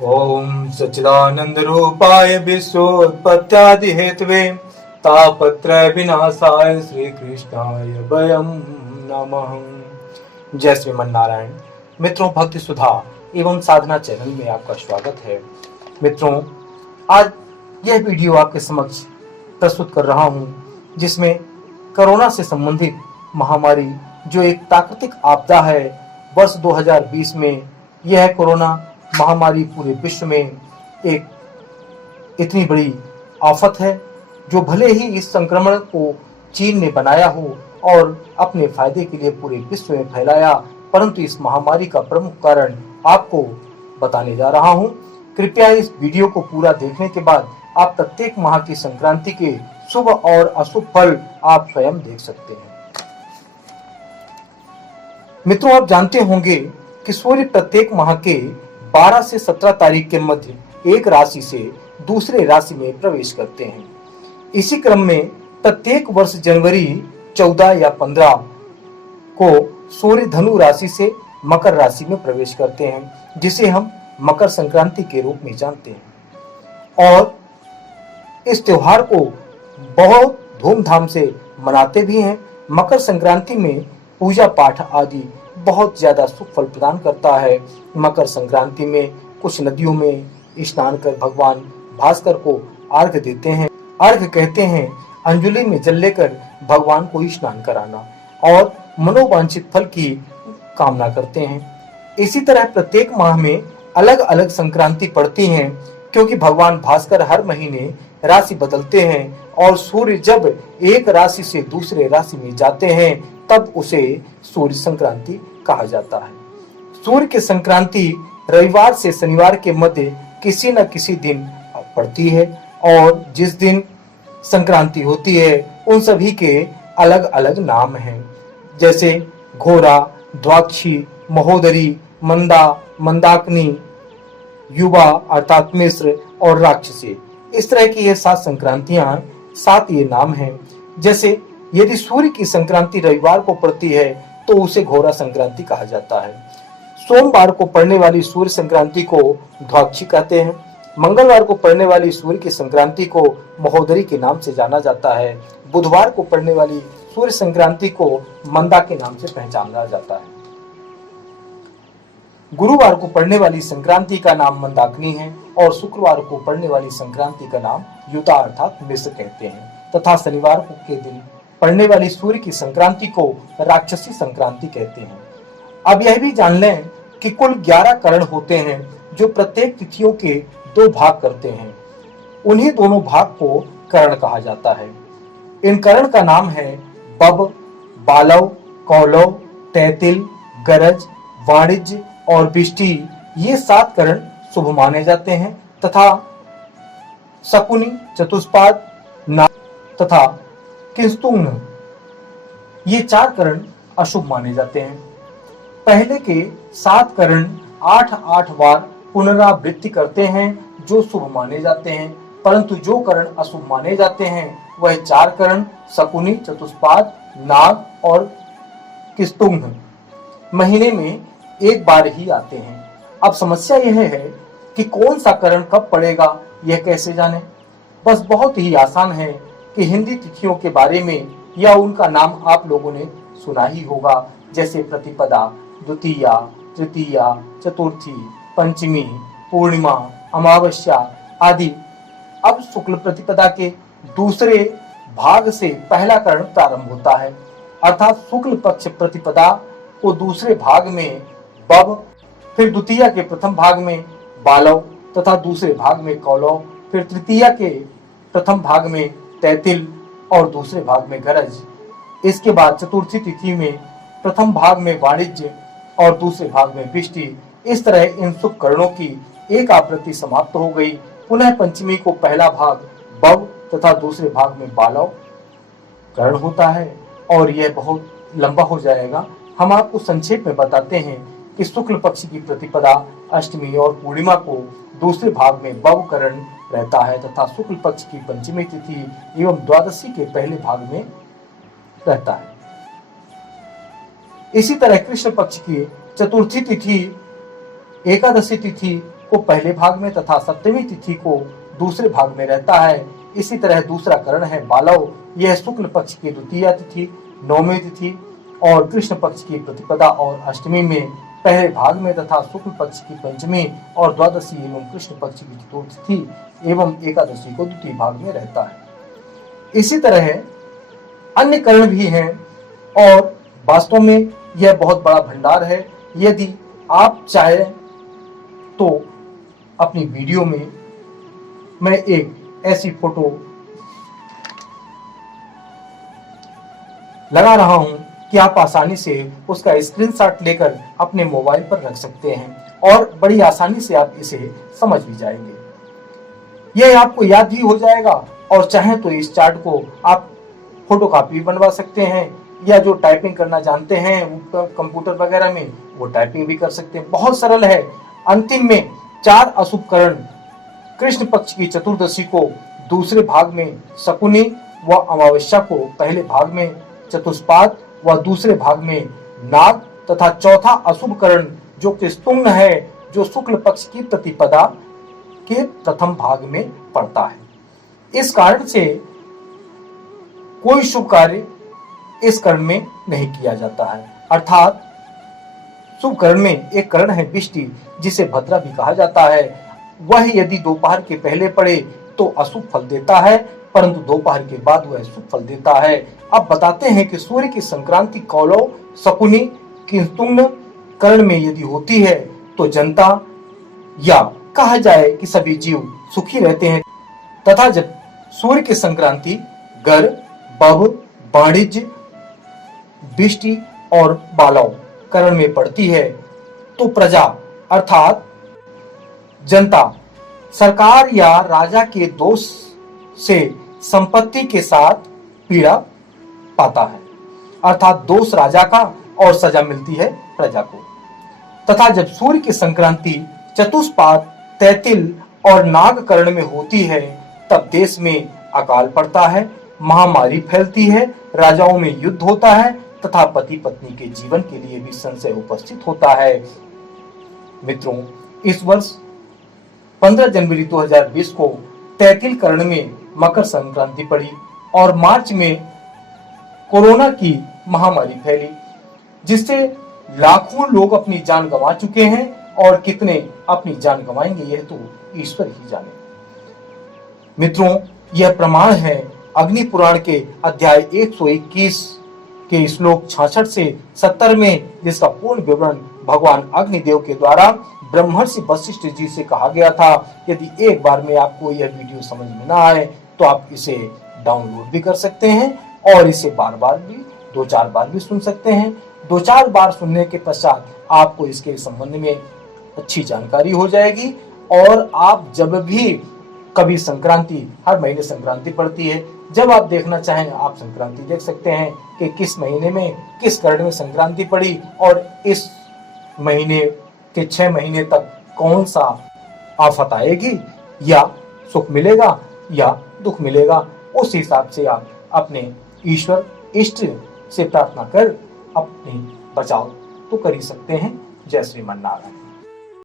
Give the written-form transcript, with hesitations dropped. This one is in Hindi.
ओम सच्चिदानंद रूपाय विश्वोत्पत्त्यादि हेतवे तापत्रय विनाशाय श्री कृष्णाय वयम नमः। जय श्रीमन नारायण। मित्रों, भक्ति सुधा एवं साधना चैनल में आपका स्वागत है। मित्रों, आज यह वीडियो आपके समक्ष प्रस्तुत कर रहा हूं, जिसमें कोरोना से संबंधित महामारी जो एक प्राकृतिक आपदा है, वर्ष 2020 में यह कोरोना महामारी पूरे विश्व में एक इतनी बड़ी आफत है, जो भले ही इस संक्रमण को चीन ने बनाया हो और अपने फायदे के लिए पूरे विश्व में फैलाया, परंतु इस महामारी का प्रमुख कारण आपको बताने जा रहा हूं। कृपया इस वीडियो को पूरा देखने के बाद आप प्रत्येक माह की संक्रांति के शुभ और अशुभ फल आप स्वयं देख सकते हैं। मित्रों, आप जानते होंगे कि सूर्य प्रत्येक माह के 12 से 17 तारीख के मध्य एक राशि से दूसरे राशि में प्रवेश करते हैं। इसी क्रम में प्रत्येक वर्ष जनवरी 14 या 15 को सूर्य धनु राशि से मकर राशि में प्रवेश करते हैं, जिसे हम मकर संक्रांति के रूप में जानते हैं। और इस त्योहार को बहुत धूमधाम से मनाते भी हैं। मकर संक्रांति में पूजा पाठ आदि बहुत ज्यादा सुख फल प्रदान करता है। मकर संक्रांति में कुछ नदियों में स्नान कर भगवान भास्कर को अर्घ्य देते हैं। अर्घ्य कहते हैं अंजलि में जल लेकर भगवान को स्नान कराना, और मनोवांछित फल की कामना करते हैं। इसी तरह प्रत्येक माह में अलग अलग संक्रांति पड़ती हैं, क्योंकि भगवान भास्कर हर महीने राशि बदलते हैं, और सूर्य जब एक राशि से दूसरे राशि में जाते हैं तब उसे सूर्य संक्रांति कहा जाता है। सूर्य की संक्रांति रविवार से शनिवार के मध्य किसी न किसी दिन पड़ती है, और जिस दिन संक्रांति होती है उन सभी के अलग अलग नाम हैं, जैसे घोरा, द्वाक्षी, महोदरी, मंदा, मंदाकिनी, युवा अर्थात मिश्र और राक्षसी। इस तरह की ये 7 संक्रांतियां, 7 ये नाम हैं। जैसे यदि सूर्य की संक्रांति रविवार को पड़ती है तो उसे घोरा संक्रांति कहा जाता है। सोमवार को पड़ने वाली सूर्य संक्रांति को द्वाक्षी कहते हैं। मंगलवार को पड़ने वाली सूर्य की संक्रांति को महोदरी के नाम से जाना जाता है। बुधवार को पड़ने वाली सूर्य संक्रांति को मंदा के नाम से पहचाना जाता है। गुरुवार को पड़ने वाली संक्रांति का नाम मंदाकिनी है, और शुक्रवार को पड़ने वाली संक्रांति का नाम युता अर्थात मिश्र कहते हैं, तथा शनिवार के दिन पड़ने वाली सूर्य की संक्रांति को राक्षसी संक्रांति कहते हैं। अब यह भी जान लें कि कुल 11 करण होते हैं, जो प्रत्येक तिथियों के 2 भाग करते हैं। उन्हीं दोनों भाग को करण कहा जाता है। इन करण का नाम है बब, बालव, कौलव, तैतिल, गरज, वाणिज्य और बिष्टि। ये 7 करण शुभ माने जाते हैं, तथा शकुनी, चतुष्पाद, नाग तथा किंस्तुंग ये 4 करण अशुभ माने जाते हैं। पहले के 7 करण 8-8 बार पुनरावृत्ति करते हैं, जो शुभ माने जाते हैं, परंतु जो करण अशुभ माने जाते हैं वह 4 करण शकुनी, चतुष्पाद, नाग और किंस्तुंग महीने में एक बार ही आते हैं। अब समस्या यह है कि कौन सा करण कब पड़ेगा, यह कैसे जाने। बस बहुत ही आसान है कि हिंदी तिथियों के बारे में या उनका नाम आप लोगों ने सुना ही होगा, जैसे प्रतिपदा, द्वितीया, तृतीया, चतुर्थी, पंचमी, पूर्णिमा, अमावस्या आदि। अब शुक्ल प्रतिपदा के दूसरे भाग से पहला करण प्रारंभ होता है, अर्थात शुक्ल पक्ष प्रतिपदा को दूसरे भाग में बब, फिर द्वितीया के प्रथम भाग में बालव तथा दूसरे भाग में कौलव, फिर तृतीया के प्रथम भाग में तैतिल और दूसरे भाग में गरज। इसके बाद चतुर्थी तिथि में प्रथम भाग में वाणिज्य और दूसरे भाग में बिष्टि। इस तरह इन शुभ करणों की एक आवृत्ति समाप्त हो गई। पुनः पंचमी को पहला भाग बब तथा दूसरे भाग में बालव करण होता है, और यह बहुत लंबा हो जाएगा। हम आपको संक्षेप में बताते हैं कि शुक्ल पक्ष की प्रतिपदा, अष्टमी और पूर्णिमा को दूसरे भाग में बब करण रहता है, तथा शुक्ल पक्ष की पंचमी तिथि एवं द्वादशी के पहले भाग में रहता है। इसी तरह कृष्ण पक्ष की चतुर्थी तिथि, एकादशी तिथि को पहले भाग में तथा सप्तमी तिथि को दूसरे भाग में रहता है। इसी तरह दूसरा करण है बालव, यह शुक्ल पक्ष की द्वितीय तिथि, नौमी तिथि और कृष्ण पक्ष की प्रतिपदा और अष्टमी में पहले भाग में तथा शुक्ल पक्ष की पंचमी और द्वादशी एवं कृष्ण पक्ष की चतुर्थ तिथि एवं एकादशी को द्वितीय भाग में रहता है। इसी तरह अन्य करण भी हैं और वास्तव में यह बहुत बड़ा भंडार है। यदि आप चाहें तो अपनी वीडियो में मैं एक ऐसी फोटो लगा रहा हूं कि आप आसानी से उसका स्क्रीनशॉट लेकर अपने मोबाइल पर रख सकते हैं और बड़ी आसानी से आप इसे समझ भी जाएंगे। यह आपको याद भी हो जाएगा और चाहें तो इस चार्ट को आप फोटोकॉपी भी बनवा सकते हैं या जो टाइपिंग करना जानते हैं कंप्यूटर वगैरह में वो टाइपिंग भी कर सकते हैं। बहुत सरल है। अंतिम में 4 अशुभ करण कृष्ण पक्ष की चतुर्दशी को दूसरे भाग में, शकुनी व अमावस्या को पहले भाग में, चतुष्पाद व दूसरे भाग में, नाग तथा चौथा अशुभ करण जो कि स्तुंग है, जो शुक्ल पक्ष की प्रतिपदा के प्रथम भाग में पड़ता है। इस कारण से कोई शुभ कार्य इस करण में नहीं किया जाता है। अर्थात शुभ करण में एक करण है बिष्टि, जिसे भद्रा भी कहा जाता है। वह यदि दोपहर के पहले पड़े तो अशुभ फल देता है, परंतु दोपहर के बाद वह शुभ फल देता है। अब बताते हैं कि सूर्य की संक्रांति कौलव, शकुनी की स्तुंग करण में यदि होती है तो जनता या कहा जाए कि सभी जीव सुखी रहते हैं, तथा जब सूर्य की संक्रांति गर, बव, वाणिज्य, बिष्टि और बालव करण में पड़ती है तो प्रजा अर्थात जनता सरकार या राजा के दोष से संपत्ति के साथ पीड़ा पाता है। अर्थात दोष राजा का और सजा मिलती है प्रजा को। तथा जब सूर्य की संक्रांति चतुष्पाद, तैतिल और नाग करण में होती है तब देश में अकाल पड़ता है, महामारी फैलती है, राजाओं में युद्ध होता है तथा पति पत्नी के जीवन के लिए भी संशय उपस्थित होता है। मित्रों, इस वर्ष 15 जनवरी 2020 को तैतिल करण में मकर संक्रांति पड़ी और मार्च में कोरोना की महामारी फैली, जिससे लाखों लोग अपनी जान गंवा चुके हैं और कितने अपनी जान गंवाएंगे यह तो ईश्वर ही जाने। मित्रों, यह प्रमाण है अग्नि पुराण के अध्याय 121 के श्लोक 66 से 70 में, जिसका पूर्ण विवरण भगवान अग्निदेव के द्वारा ब्रह्मर्षि वशिष्ठ जी से कहा गया था। यदि एक बार में आपको यह वीडियो समझ में ना आए तो आप इसे डाउनलोड भी कर सकते हैं और इसे बार बार भी 2-4 बार भी सुन सकते हैं। 2-4 बार सुनने के पश्चात आपको इसके संबंध में अच्छी जानकारी हो जाएगी और आप जब भी कभी संक्रांति, हर महीने संक्रांति पड़ती है, जब आप देखना चाहें आप संक्रांति देख सकते हैं कि किस महीने में किस करण में संक्रांति पड़ी और इस महीने के 6 महीने तक कौन सा आफत आएगी, या सुख मिलेगा या दुख मिलेगा। उस हिसाब से आप अपने ईश्वर इष्ट से प्रार्थना कर अपनी बचाव तो कर ही सकते हैं। जय श्रीमन नारायण।